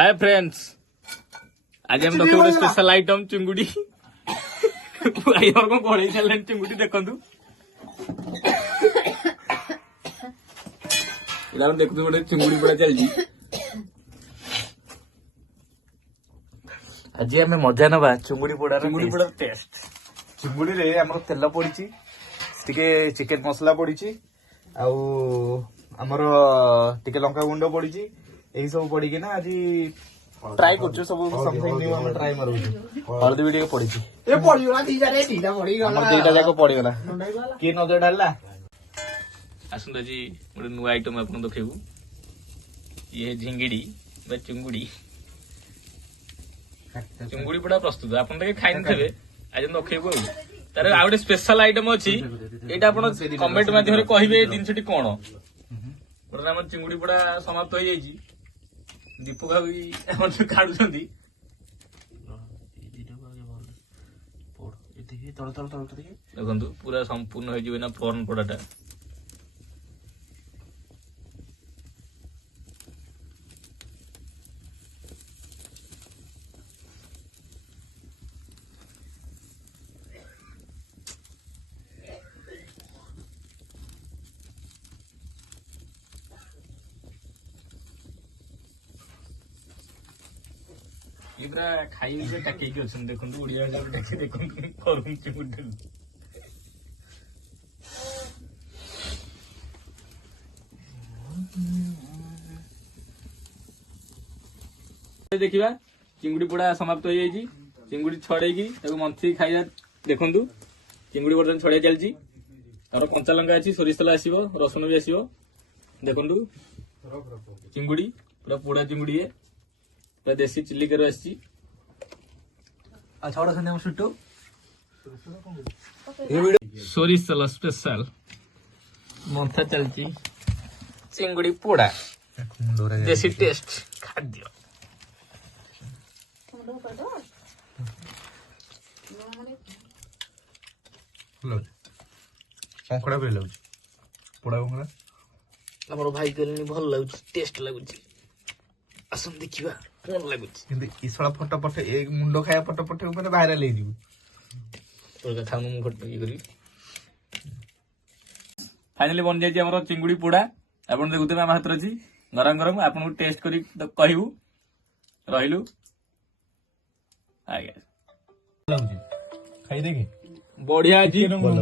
Hi friends, आज हम देखो गोटे स्पेशल आइटम चिंगुड़ी भाई और कौन कोड़े चल चिंगुड़ी देखंतु इला देखु गोटे चिंगुड़ी पड़ा चलजी। आज हमें मजा नबा चिंगुड़ी पोड़ा टेस्ट। चिंगुड़ी रे हमर तेल पड़ी टिके चिकेन मसला पड़ी आउ हमर टिके लंका गुंड पड़ी एही सब पड़ी कि ना आज ट्राई करछु सब समथिंग न्यू हम ट्राई मारू हल्दी भी टिके पड़ी ए पड़ी गला दीजा रे दीदा पड़ी गला हमर दीटा जाको पड़ी गला के नजर डालला आसुंदा जी गोटे नुआ आइटम आपन देखैबू। ये झिंगिड़ी बा चिंगुड़ी चिंगुड़ी पड़ा प्रस्तुत आपन तके खाइ नथबे आज देखैबू। तारे आ गोटे स्पेशल आइटम अछि एटा आपन कमेंट माध्यम रे कहिबे जिनसटी कोन गोटे हमर चिंगुड़ी पड़ा समाप्त हो जाइछि। दीपू भाई हमर जो काढु छथि देखंतु पूरा संपूर्ण हो जिवे ना फॉर्न पड़ाटा। इब्रा खाई से टाके के अछन देखंतु ओडिया भाषा टाके देखंतु फॉर्न चिंगुड़ी देखिबा। चिंगुड़ी पोड़ा समाप्त हो जाइछि। चिंगुड़ी छड़े की ताको मंथी खाइया देखंतु चिंगुड़ी बर्तन छड़े चलछि। तार कंचा लंका अछि, सोरिष तेल आसीबो, रसुन भी आसीबो देखंतु। चिंगुड़ी पूरा पोड़ा चिंगुड़ी है पूरा देसी चिल्ली कर आछि। अच्छा ओडा सने सुटो सोरिष तेल स्पेशल मंथा चलछि। चिंगुड़ी पोड़ा देसी टेस्ट खाद्य कंकड़ा भी लाउछ पोड़ा कंकड़ा हमर भाई कहले भल लागुछ टेस्ट लागुछ। आसन देखिबा कोन लागुछ किंतु इसळा फटो पटे एक मुंडो खाया फटो पटे ऊपर वायरल हे जिवु तो खानु मु फट करी। फाइनली बन जाई हमर चिंगुड़ी पोड़ा आपन देखुते हम हाथ रछि गरम गरम आपन को टेस्ट करी कहिबू रहिलु आगे खाई देखि बढ़िया जी बोल